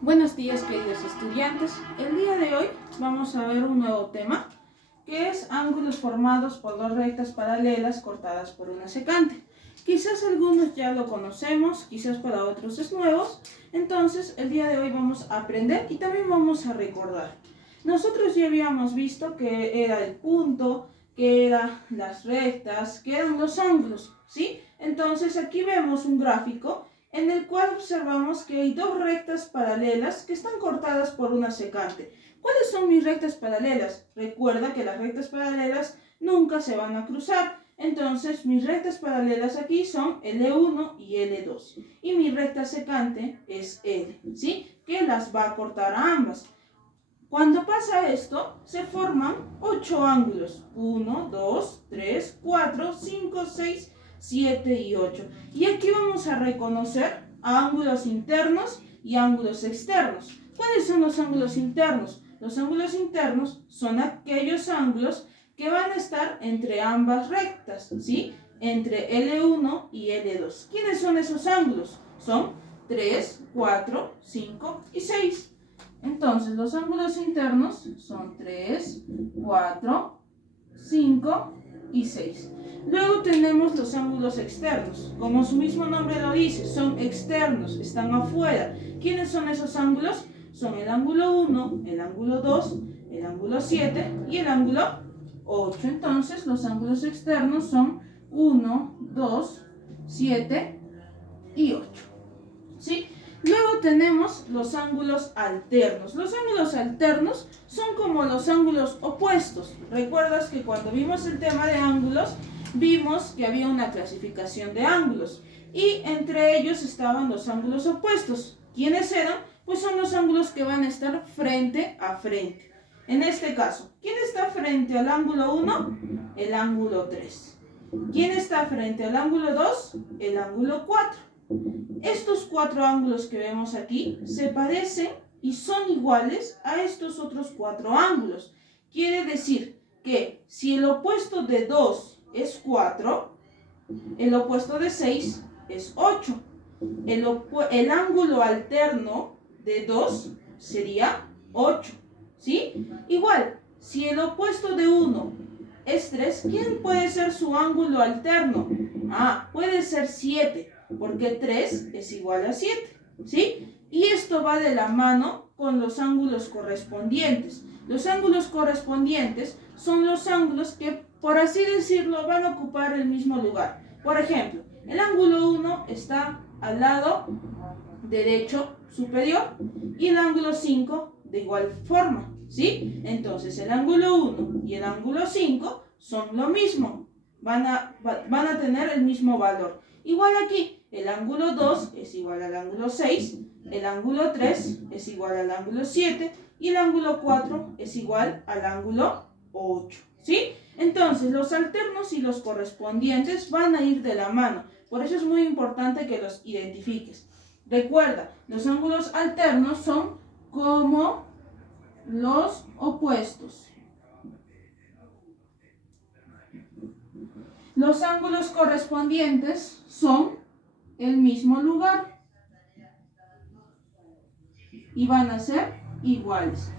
Buenos días, queridos estudiantes. El día de hoy vamos a ver un nuevo tema que es ángulos formados por dos rectas paralelas cortadas por una secante. Quizás algunos ya lo conocemos, quizás para otros es nuevo. Entonces el día de hoy vamos a aprender y también vamos a recordar. Nosotros ya habíamos visto que era el punto, que eran las rectas, que eran los ángulos, ¿sí? Entonces aquí vemos un gráfico en el cual observamos que hay dos rectas paralelas que están cortadas por una secante. ¿Cuáles son mis rectas paralelas? Recuerda que las rectas paralelas nunca se van a cruzar. Entonces, mis rectas paralelas aquí son L1 y L2. Y mi recta secante es L, ¿sí? Que las va a cortar a ambas. Cuando pasa esto, se forman 8 ángulos. 1, 2, 3, 4, 5, 6, 7 y 8. Y aquí vamos a reconocer ángulos internos y ángulos externos. ¿Cuáles son los ángulos internos? Los ángulos internos son aquellos ángulos que van a estar entre ambas rectas, ¿sí? Entre L1 y L2. ¿Quiénes son esos ángulos? Son 3, 4, 5 y 6. Entonces, los ángulos internos son 3, 4, 5 y 6. Luego tenemos los ángulos externos. Como su mismo nombre lo dice, son externos, están afuera. ¿Quiénes son esos ángulos? Son el ángulo 1, el ángulo 2, el ángulo 7 y el ángulo 8. Entonces, los ángulos externos son 1, 2, 7 y 8. ¿Sí? Luego tenemos los ángulos alternos. Los ángulos alternos son como los ángulos opuestos. ¿Recuerdas que cuando vimos el tema de ángulos, vimos que había una clasificación de ángulos? Y entre ellos estaban los ángulos opuestos. ¿Quiénes eran? Pues son los ángulos que van a estar frente a frente. En este caso, ¿quién está frente al ángulo 1? El ángulo 3. ¿Quién está frente al ángulo 2? El ángulo 4. Estos 4 ángulos que vemos aquí se parecen y son iguales a estos otros 4 ángulos. Quiere decir que si el opuesto de 2 es 4, el opuesto de 6 es 8. El ángulo alterno de 2 sería 8. ¿Sí? Igual, si el opuesto de 1 es 3, ¿quién puede ser su ángulo alterno? Puede ser 7. Porque 3 es igual a 7, ¿sí? Y esto va de la mano con los ángulos correspondientes. Los ángulos correspondientes son los ángulos que, por así decirlo, van a ocupar el mismo lugar. Por ejemplo, el ángulo 1 está al lado derecho superior y el ángulo 5 de igual forma, ¿sí? Entonces, el ángulo 1 y el ángulo 5 son lo mismo. Van a tener el mismo valor. Igual aquí, el ángulo 2 es igual al ángulo 6, el ángulo 3 es igual al ángulo 7 y el ángulo 4 es igual al ángulo 8, ¿sí? Entonces, los alternos y los correspondientes van a ir de la mano. Por eso es muy importante que los identifiques. Recuerda, los ángulos alternos son como los opuestos. Los ángulos correspondientes son el mismo lugar y van a ser iguales.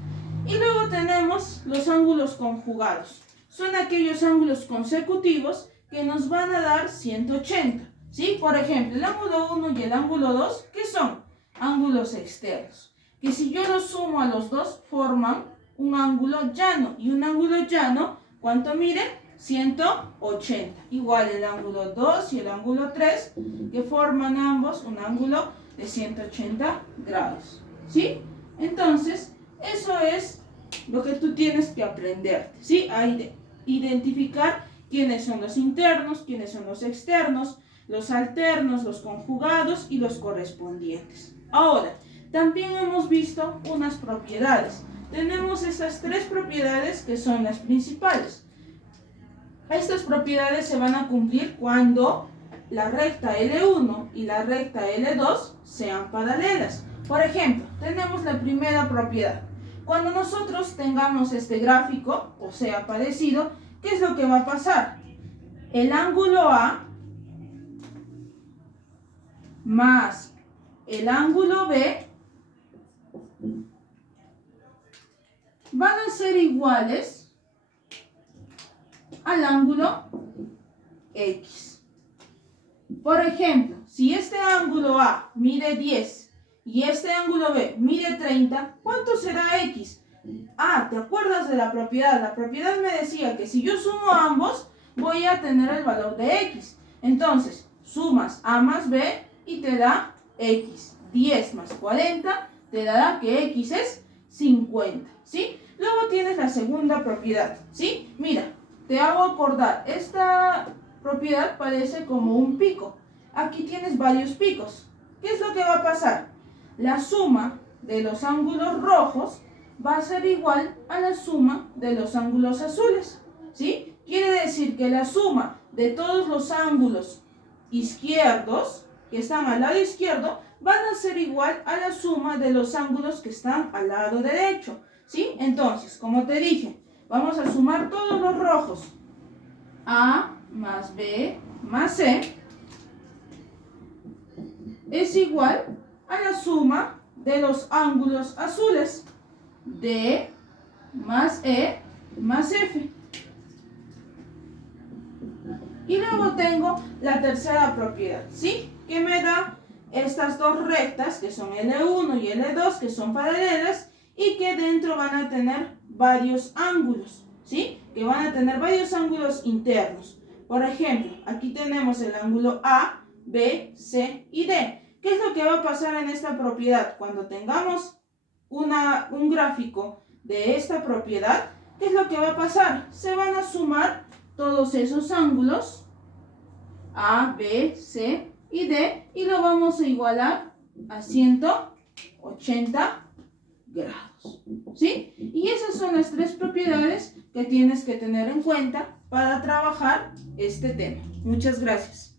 Y luego tenemos los ángulos conjugados. Son aquellos ángulos consecutivos que nos van a dar 180. ¿Sí? Por ejemplo, el ángulo 1 y el ángulo 2, ¿qué son? Ángulos externos. Que si yo los sumo a los dos, forman un ángulo llano. Y un ángulo llano, ¿cuánto mide? 180. Igual el ángulo 2 y el ángulo 3, que forman ambos un ángulo de 180 grados. ¿Sí? Entonces, eso es lo que tú tienes que aprender, ¿sí? A identificar quiénes son los internos, quiénes son los externos, los alternos, los conjugados y los correspondientes. Ahora, también hemos visto unas propiedades. Tenemos esas 3 propiedades que son las principales. Estas propiedades se van a cumplir cuando la recta L1 y la recta L2 sean paralelas. Por ejemplo, tenemos la primera propiedad. Cuando nosotros tengamos este gráfico, o sea, parecido, ¿qué es lo que va a pasar? El ángulo A más el ángulo B van a ser iguales al ángulo X. Por ejemplo, si este ángulo A mide 10 y este ángulo B mide 30, ¿cuánto será X? Ah, ¿te acuerdas de la propiedad? La propiedad me decía que si yo sumo ambos, voy a tener el valor de X. Entonces, sumas A más B y te da X. 10 más 40 te dará que X es 50, ¿sí? Luego tienes la segunda propiedad, ¿sí? Mira, te hago acordar, esta propiedad parece como un pico. Aquí tienes varios picos. ¿Qué es lo que va a pasar? La suma de los ángulos rojos va a ser igual a la suma de los ángulos azules, ¿sí? Quiere decir que la suma de todos los ángulos izquierdos que están al lado izquierdo van a ser igual a la suma de los ángulos que están al lado derecho, ¿sí? Entonces, como te dije, vamos a sumar todos los rojos. A más B más C es igual a la suma de los ángulos azules. D más E más F. Y luego tengo la tercera propiedad, ¿sí? Que me da estas dos rectas, que son L1 y L2, que son paralelas, y que dentro van a tener varios ángulos, ¿sí? Que van a tener varios ángulos internos. Por ejemplo, aquí tenemos el ángulo A, B, C y D. ¿Qué es lo que va a pasar en esta propiedad? Cuando tengamos un gráfico de esta propiedad, ¿qué es lo que va a pasar? Se van a sumar todos esos ángulos A, B, C y D y lo vamos a igualar a 180 grados, ¿sí? Y esas son las tres propiedades que tienes que tener en cuenta para trabajar este tema. Muchas gracias.